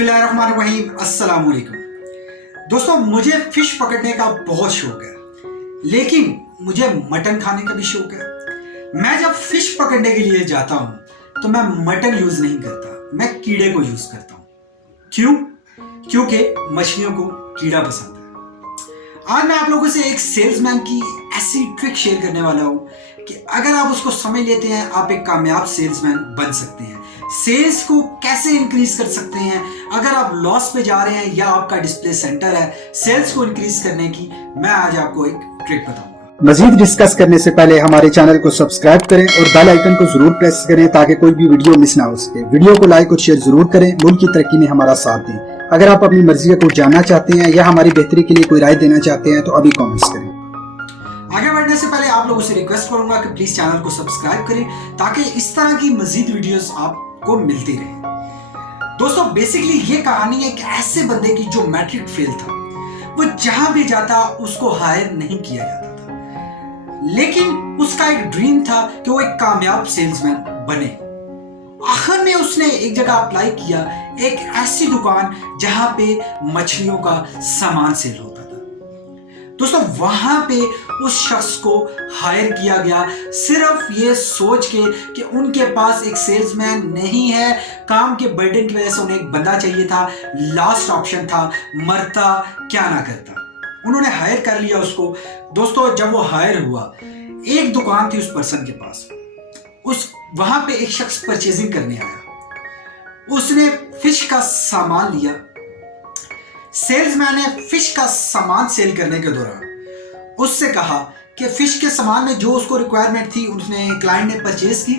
बिस्मिल्लाहिर्रहमानिर्रहीम, अस्सलाम वालेकुम। दोस्तों, मुझे फिश पकड़ने का बहुत शौक है, लेकिन मुझे मटन खाने का भी शौक है। मैं जब फिश पकड़ने के लिए जाता हूं तो मैं मटन यूज नहीं करता, मैं कीड़े को यूज करता हूं। क्यों? क्योंकि मछलियों को कीड़ा पसंद है। आज मैं आप लोगों से एक सेल्समैन की ऐसी ट्रिक शेयर करने वाला हूं कि अगर आप उसको समझ लेते हैं, आप एक कामयाब सेल्समैन बन सकते हैं। सेल्स को कैसे इंक्रीज कर सकते हैं? अगर आप लॉस पे जा रहे हैं या आपका डिस्प्ले सेंटर है, सेल्स को इंक्रीज करने की मैं आज आपको एक ट्रिक बताऊंगा। मजीद डिस्कस करने से पहले हमारे चैनल को सब्सक्राइब करें और बेल आइकन को जरूर प्रेस करें ताकि कोई भी वीडियो मिस ना हो सके। वीडियो को लाइक और शेयर जरूर करें, मुल्क की तरक्की में हमारा साथ दें। अगर आप अपनी मर्जी का कुछ जानना चाहते हैं या हमारी बेहतरी के लिए कोई राय देना चाहते हैं तो अभी कमेंट्स करें। आगे बढ़ने से पहले आप लोगों से रिक्वेस्ट करूंगा कि प्लीज चैनल को सब्सक्राइब करें ताकि इस तरह की मजीद वीडियोस आपको मिलती रहे। दोस्तों, बेसिकली ये कहानी है एक ऐसे बंदे की जो मैट्रिक फेल था। वो जहां भी जाता उसको हायर नहीं किया जाता था, लेकिन उसका एक ड्रीम था कि वो एक कामयाब सेल्समैन बने। आखिर में उसने एक जगह अप्लाई किया, एक ऐसी दुकान जहां पे मछलियों का सामान सेल होता था। दोस्तों, वहां पे उस शख्स को हायर किया गया सिर्फ ये सोच के कि उनके पास एक सेल्समैन नहीं है। काम के बर्डन की वजह से उन्हें एक बंदा चाहिए था, लास्ट ऑप्शन था, मरता क्या ना करता। उन्होंने हायर कर लिया उसको। दोस्तों, जब वो हायर हुआ, एक दुकान थी उस पर्सन के पास। वहां पे एक शख्स परचेजिंग करने आया, उसने फिश का सामान लिया। सेल्समैन ने फिश का सामान सेल करने के दौरान उससे कहा कि फिश के सामान में जो उसको रिक्वायरमेंट थी उसने क्लाइंट ने परचेज की।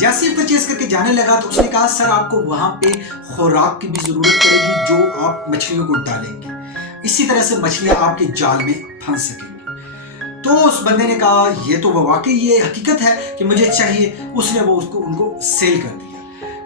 जैसे ही परचेज करके जाने लगा तो उसने कहा, सर आपको वहां पे खुराक की भी जरूरत पड़ेगी जो आप मछलियों को डालेंगे, इसी तरह से मछलियां आपके जाल में फंस सकेंगी। तो उस बंदे ने कहा, ये तो वाकई ये हकीकत है कि मुझे चाहिए। उसने वो उसको उनको सेल कर दिया।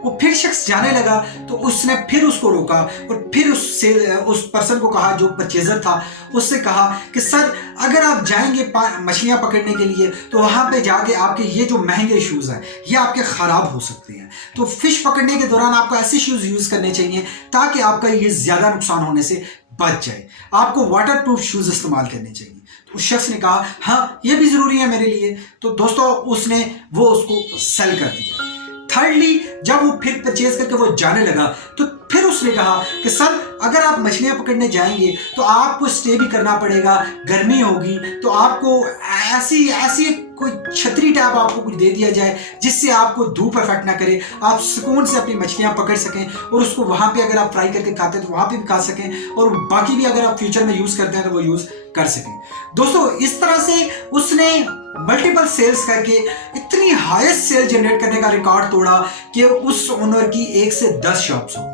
वो फिर शख्स जाने लगा तो उसने फिर उसको रोका और फिर उस पर्सन को कहा जो परचेजर था, उससे कहा कि सर अगर आप जाएंगे मछलियां पकड़ने के लिए तो वहां पे जाके आपके ये जो महंगे शूज हैं ये आपके खराब हो सकते हैं। तो फिश पकड़ने के दौरान आपको ऐसे शूज यूज करने चाहिए ताकि आपका ये ज्यादा नुकसान होने से बच जाए। आपको वाटर प्रूफ शूज इस्तेमाल करने चाहिए। तो उस शख्स ने कहा, हाँ ये भी जरूरी है मेरे लिए। तो दोस्तों, उसने वो उसको सेल कर दिया। थर्डली, जब वो फिर परचेज करके वो जाने लगा तो फिर उसने कहा कि सर अगर आप मछलियां पकड़ने जाएंगे तो आपको स्टे भी करना पड़ेगा, गर्मी होगी, तो आपको ऐसी कोई छतरी टाइप आपको कुछ दे दिया जाए जिससे आपको धूप इफेक्ट ना करे, आप सुकून से अपनी मछलियां पकड़ सकें और उसको वहां पे अगर आप फ्राई करके खाते हैं तो वहां पे भी खा सकें और बाकी भी अगर आप फ्यूचर में यूज करते हैं तो वो यूज कर सकें। दोस्तों, इस तरह से उसने मल्टीपल सेल्स करके इतनी हाईएस्ट सेल जनरेट करने का रिकॉर्ड तोड़ा कि उस ओनर की 1 से 10 शॉप्स हो।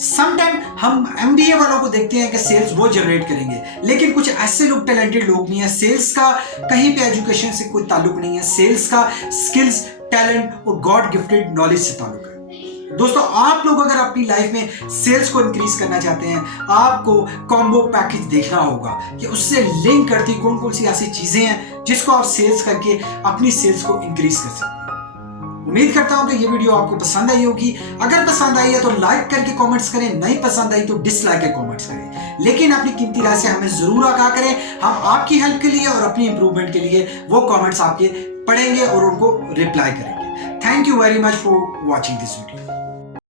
समटाइम हम MBA वालों को देखते हैं कि सेल्स वो जनरेट करेंगे, लेकिन कुछ ऐसे लोग, टैलेंटेड लोग नहीं है। सेल्स का कहीं पे एजुकेशन से कोई ताल्लुक नहीं है। सेल्स का स्किल्स, टैलेंट और गॉड गिफ्टेड नॉलेज से ताल्लुक है। दोस्तों, आप लोग अगर अपनी लाइफ में सेल्स को इंक्रीज करना चाहते हैं, आपको कॉम्बो पैकेज देखना होगा कि उससे लिंक करती कौन कौन सी ऐसी चीजें हैं जिसको आप सेल्स करके अपनी सेल्स को इंक्रीज कर सकते हैं। उम्मीद करता हूं कि ये वीडियो आपको पसंद आई होगी। अगर पसंद आई है तो लाइक करके कमेंट्स करें, नहीं पसंद आई तो डिसलाइक के कमेंट्स करें, लेकिन अपनी कीमती राय से हमें जरूर आगाह करें। हम आपकी हेल्प के लिए और अपनी इंप्रूवमेंट के लिए वो कमेंट्स आपके पढ़ेंगे और उनको रिप्लाई करेंगे। Thank you very much for watching this video.